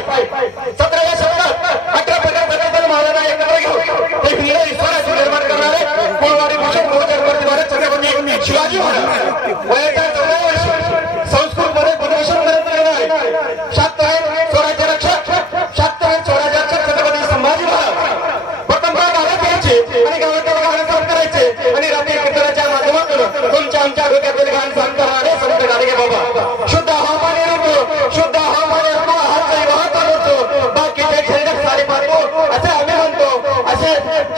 सतराव्या शतकात अठरा प्रकारच्या महाराजा एकत्र घेऊन एक निर्णय स्वराज्य निर्माण करणारे कुळवाडी भूषण बहुजन प्रतिभारक छत्रपती शिवाजी महाराज. वयाच्या चौदा संस्कृत मध्ये स्वराज्य रक्षक स्वराज्य रक्षक छत्रपती संभाजी महाराज. प्रथम गावात यायचे आणि गावाच्या गाणं करायचे आणि रात्री कीर्तनाच्या माध्यमातून तुमच्या आमच्या डोक्यातील गाण सहन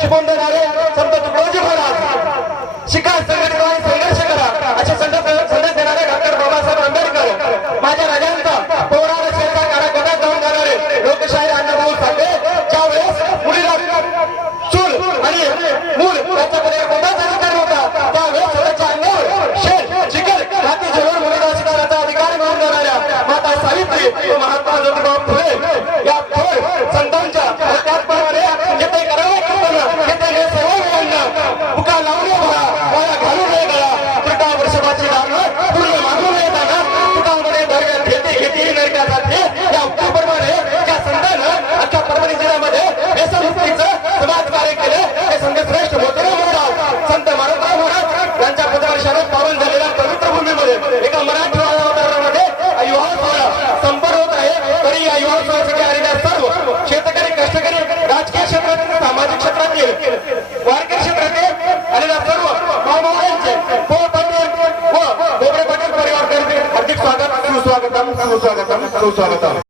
शिकवून देणारे संत तुकडोजी महाराज. शिका संघटित संघर्ष करा. असे संत संदेश देणारे डॉक्टर बाबासाहेब आंबेडकर. माझ्या राजांचा पोराला शेता काराकोटात जाऊन जाणारे लोकशाही अण्णाभाऊ साठे ज्या वेळेस मुलीला चूल आणि मूल याचा यांच्यामध्ये कोणताच अधिकार होता त्यावेळेस स्वतःच्या अंगावर शेण चिकल माती जेवण मुलीला शिकाराचा अधिकार मिळवून देणाऱ्या माता सावित्री व महात्मा ज्योतिबा सामाजिक क्षेत्रातील वारकरी क्षेत्रातील आलेल्या सर्व मावमावळ्यांचे पोळ पाटील व बोबडे पाटील परिवार हार्दिक स्वागत सुस्वागतम सुस्वागतम सुस्वागतम.